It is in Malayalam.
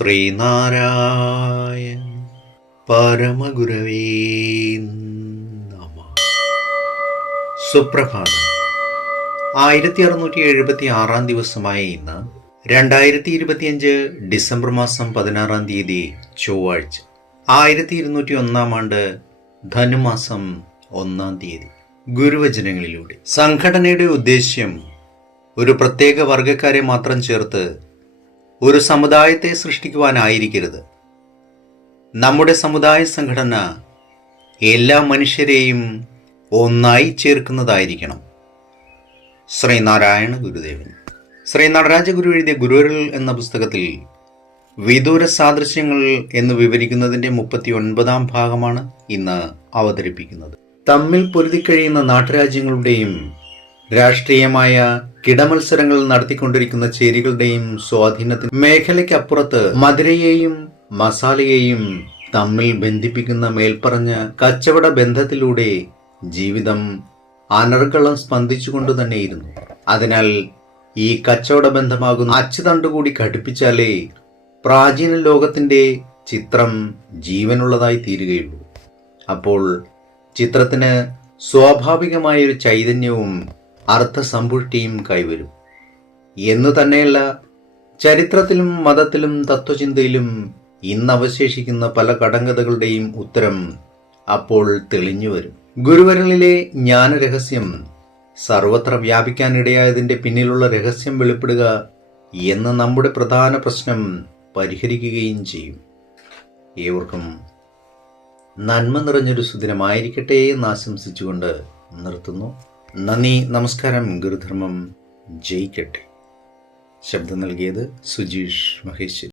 ശ്രീനാരായണ പരമഗുരവേ നമഃ. സുപ്രഭാതം. 1676 ദിവസമായ ഇന്ന് 2025 ഡിസംബർ മാസം 16 തീയതി ചൊവ്വാഴ്ച, 1201 ആണ്ട് ധനുമാസം 1 തീയതി. ഗുരുവചനങ്ങളിലൂടെ സംഘടനയുടെ ഉദ്ദേശ്യം ഒരു പ്രത്യേക വർഗക്കാരെ മാത്രം ചേർത്ത് ഒരു സമുദായത്തെ സൃഷ്ടിക്കുവാനായിരിക്കരുത്. നമ്മുടെ സമുദായ സംഘടന എല്ലാ മനുഷ്യരെയും ഒന്നായി ചേർക്കുന്നതായിരിക്കണം. ശ്രീനാരായണ ഗുരുദേവൻ. ശ്രീ നടരാജഗുരു എഴുതിയ ഗുരുവരുൾ എന്ന പുസ്തകത്തിൽ വിദൂര സാദൃശ്യങ്ങൾ എന്ന് വിവരിക്കുന്നതിൻ്റെ 39 ഭാഗമാണ് ഇന്ന് അവതരിപ്പിക്കുന്നത്. തമ്മിൽ പൊരുതിക്കഴിയുന്ന നാട്ടുരാജ്യങ്ങളുടെയും രാഷ്ട്രീയമായ കിടമത്സരങ്ങൾ നടത്തിക്കൊണ്ടിരിക്കുന്ന ചേരികളുടെയും സ്വാധീനത്തിന് മേഖലയ്ക്കപ്പുറത്ത് മധുരയെയും മസാലയെയും തമ്മിൽ ബന്ധിപ്പിക്കുന്ന മേൽപ്പറഞ്ഞ കച്ചവട ബന്ധത്തിലൂടെ ജീവിതം അനർഗളം സ്പന്ദിച്ചുകൊണ്ട് തന്നെയിരുന്നു. അതിനാൽ ഈ കച്ചവട ബന്ധമാകുന്ന അച്ചുതണ്ടുകൂടി ഘടിപ്പിച്ചാലേ പ്രാചീന ലോകത്തിൻ്റെ ചിത്രം ജീവനുള്ളതായി തീരുകയുള്ളൂ. അപ്പോൾ ചിത്രത്തിന് സ്വാഭാവികമായൊരു ചൈതന്യവും അർത്ഥസമ്പുഷ്ടിയും കൈവരും. എന്നു തന്നെയല്ല, ചരിത്രത്തിലും മതത്തിലും തത്വചിന്തയിലും ഇന്നവശേഷിക്കുന്ന പല കടങ്കഥകളുടെയും ഉത്തരം അപ്പോൾ തെളിഞ്ഞു വരും. ഗുരുവരളിലെ ജ്ഞാനരഹസ്യം സർവത്ര വ്യാപിക്കാനിടയായതിൻ്റെ പിന്നിലുള്ള രഹസ്യം വെളിപ്പെടുക എന്ന നമ്മുടെ പ്രധാന പ്രശ്നം പരിഹരിക്കുകയും ചെയ്യും. ഏവർക്കും നന്മ നിറഞ്ഞൊരു സുദിനമായിരിക്കട്ടെ എന്ന് ആശംസിച്ചുകൊണ്ട് നിർത്തുന്നു. നന്ദി, നമസ്കാരം. ഗുരുധർമ്മം ജയിക്കട്ടെ. ശബ്ദം നൽകിയത് സുജീഷ് മഹേശ്വരി.